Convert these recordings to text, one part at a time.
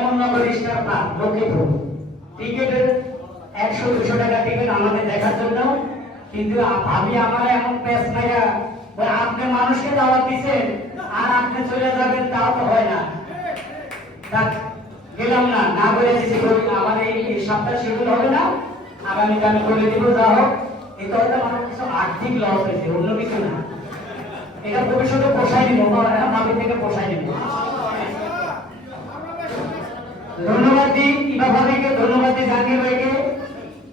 Kamalnagar star park Lakshmipur. টিকিটের 100-200 টাকা ticket আমাদের দেখার জন্য। কিন্তু ভাবি আমার এমন পেস নাইয়া আপনি মানুষকে দাওয়াত দিচ্ছেন আর আপনি চলে যাবেন, তাও তো হয় না। গেলাম না, না বলে দিচ্ছি আমার এই সপ্তাহ শিডিউল হবে না, আগামীকাল বলে দিব। যা হোক, এটা হয়তো আমার কিছু আর্থিক লস হয়েছে, অন্য কিছু না। এটা ভবিষ্যতে পোষাই দিব, ভাবি থেকে পোষাই দিব। ধন্যবাদ দিই ইবা ভাবিকে, ধন্যবাদ দিই জাহাঙ্গীর ভাইকে,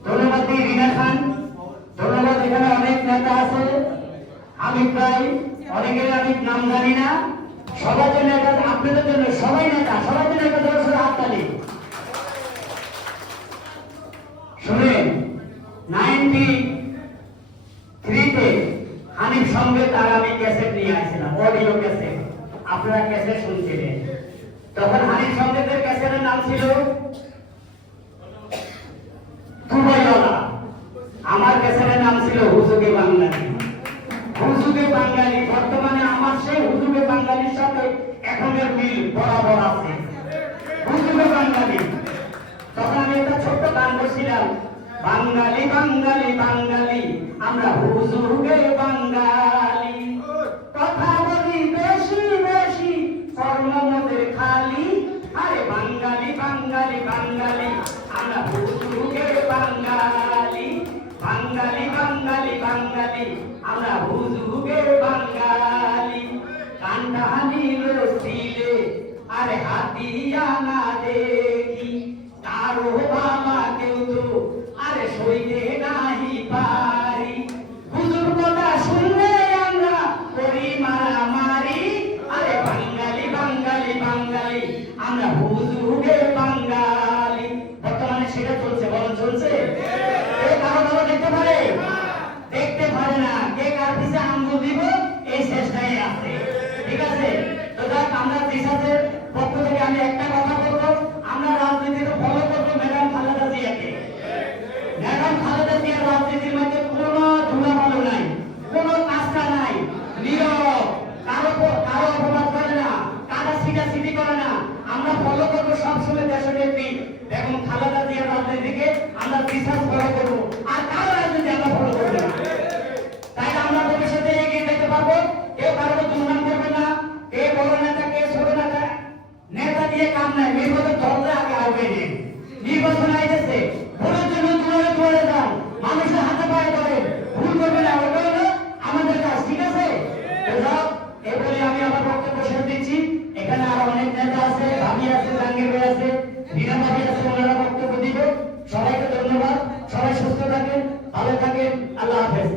ধন্যবাদ দিই রিনা খান, ধন্যবাদ। এখানে অনেক নেতা আছে, আমি প্রায় অনেকের আমি নাম জানি না। সবার জন্য আপনাদের জন্য সবাই নেতা, সবার জন্য একটা দর্শক হাততালি। শুনেন, 93-তে হানিফ সঙ্গে তার আমি ক্যাসেট নিয়ে আসছিলাম, অডিও ক্যাসেট। আপনারা ক্যাসেট শুনছিলেন তখন। হানিফ সঙ্গেতের ক্যাসেটের নাম ছিল দুবাইওয়ালা, আমার ক্যাসেটের নাম ছিল হুজুগে বাঙালি। হুজুগে বাঙালি, বর্তমানে আমার সেই হুজুগে বাঙালির সাথে এখনের মিল বরাবর আছে। হুজুগে বাঙালি, তখন আমি একটা ছোট্ট গান করছিলাম, বাঙালি বাঙালি বাঙালি আমরা হুজুগে বাঙালি, কথা বলি বেশি বেশি কর্ম মোদের খালি, আরে বাঙালি বাঙালি বাঙালি আমরা হুজুগে বাঙালি, বাঙালি বাঙালি বাঙালি আমরা হুজুগে বাঙালি। কান্ডা নিল সিলে আরে হাতিয়া না দেখি, কারো বাবা কেউ তো আরে সইতে নাহি পারি, হুজুর কথা শুনলে আমরা করি মারামারি, আরে বাঙালি বাঙালি বাঙালি আমরা হুজুগে বাঙালি। বর্তমানে সেটা চলছে, বলেন চলছে? কারো কারো দেখতে পারে? দেখতে পারে না। কে কার পিছে আঙ্গুল দিব এই চেষ্টায় আছে, ঠিক আছে? তো যাক, আমরা দেশের পক্ষ থেকে আমি একটা কথা বলবো, আমরা রাজনীতিতে ফলো করবো ম্যাডাম খালেদা জিয়াকে। ম্যাডাম খালেদা জিয়ার রাজনীতির মধ্যে কোনো ধুলাবালু নাই, কোনো কাজটা নাই, নীরব, কারো অপবাদ করে না, কারো সিটাসিটি করে না। আমরা ফলো করবো সবসময় দেশনেত্রী বেগম খালেদা জিয়ার রাজনীতিকে আমরা বিশ্বাস ফলো করবো, আর কারো রাজনীতি আমরা ফলো করবো না। তাই আমরা ভবিষ্যতে এগিয়ে যেতে পারবো। কেউ কারো দুর্নাম করবে না, কে বড় নেতা কে ছোট নেতা, নেতা দিয়ে কাম নাই। নির্বাচন ধরলে আগে হবে না, নির্বাচন আইতেছে, ভোটের জন্য দুয়ারে দুয়ারে যান, মানুষের হাতে পায়ে ধরে, ভুল করবে না, ওটা হলো আমাদের কাজ, ঠিক আছে? এই বলে আমি আমার বক্তব্য শেষ দিচ্ছি। এখানে আরো অনেক নেতা আছে, ভাবি আছে, জাহাঙ্গীর ভাই আছে, রিনা ভাবি আছে, ওনারা বক্তব্য দিবে। সবাইকে ধন্যবাদ, সবাই সুস্থ থাকেন, ভালো থাকেন, আল্লাহ হাফেজ।